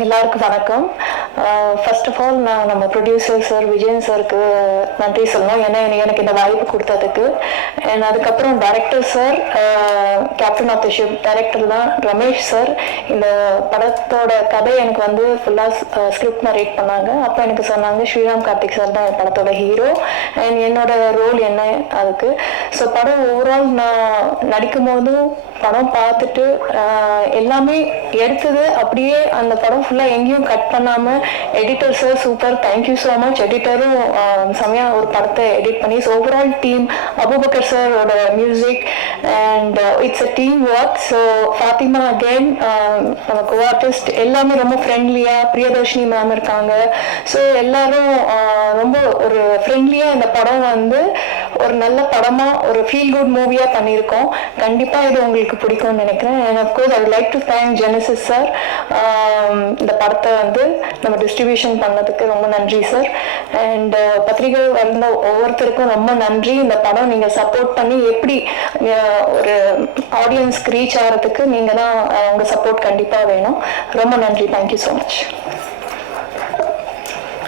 எல்லாருக்கும் வணக்கம். First of all நான் நம்ம ப்ரொடியூசர் சார் விஜயன் சாருக்கு நன்றி சொல்லணும். ஏன்னா எனக்கு இந்த வாய்ப்பு கொடுத்ததுக்கு. அண்ட் அதுக்கப்புறம் director sir, captain of the ship director தான் ரமேஷ் சார். இந்த படத்தோட கதை எனக்கு வந்து ஃபுல்லாக ஸ்கிரிப்ட் நரேட் பண்ணாங்க. அப்போ எனக்கு சொன்னாங்க ஸ்ரீராம் கார்த்திக் சார் தான் படத்தோட ஹீரோ அண்ட் என்னோட ரோல் என்ன அதுக்கு. ஸோ படம் ஓவரால் நான் நடிக்கும் போதும் படம் பார்த்துட்டு எல்லாமே எடுத்தது அப்படியே அந்த படம் ஃபுல்லாக எங்கேயும் கட் பண்ணாமல் editor sir super, thank you so much. எடிட்டரும் செமையாக ஒரு படத்தை எடிட் பண்ணி. ஸோ ஓவரால் டீம் அபுபக்கர் சாரோட music and it's a team work. So Fathima again co artist எல்லாமே ரொம்ப ஃப்ரெண்ட்லியாக, பிரியதர்ஷினி மேம் இருக்காங்க. ஸோ எல்லாரும் ரொம்ப ஒரு ஃப்ரெண்ட்லியாக இந்த படம் வந்து ஒரு நல்ல படமாக ஒரு ஃபீல் குட் மூவியாக பண்ணியிருக்கோம். கண்டிப்பாக இது உங்களுக்கு பிடிக்கும்னு நினைக்கிறேன். And of course I would like to thank Genesis sir. இந்த படத்தை வந்து நம்ம டிஸ்ட்ரிபியூஷன் பண்ணதுக்கு ரொம்ப நன்றி சார். அண்ட் பத்திரிகை வந்த ஒவ்வொருத்தருக்கும் ரொம்ப நன்றி. இந்த படம் நீங்கள் சப்போர்ட் பண்ணி எப்படி ஒரு ஆடியன்ஸ்க்கு ரீச் ஆகிறதுக்கு நீங்கள் தான் உங்கள் சப்போர்ட் கண்டிப்பாக வேணும். ரொம்ப நன்றி. Thank you so much.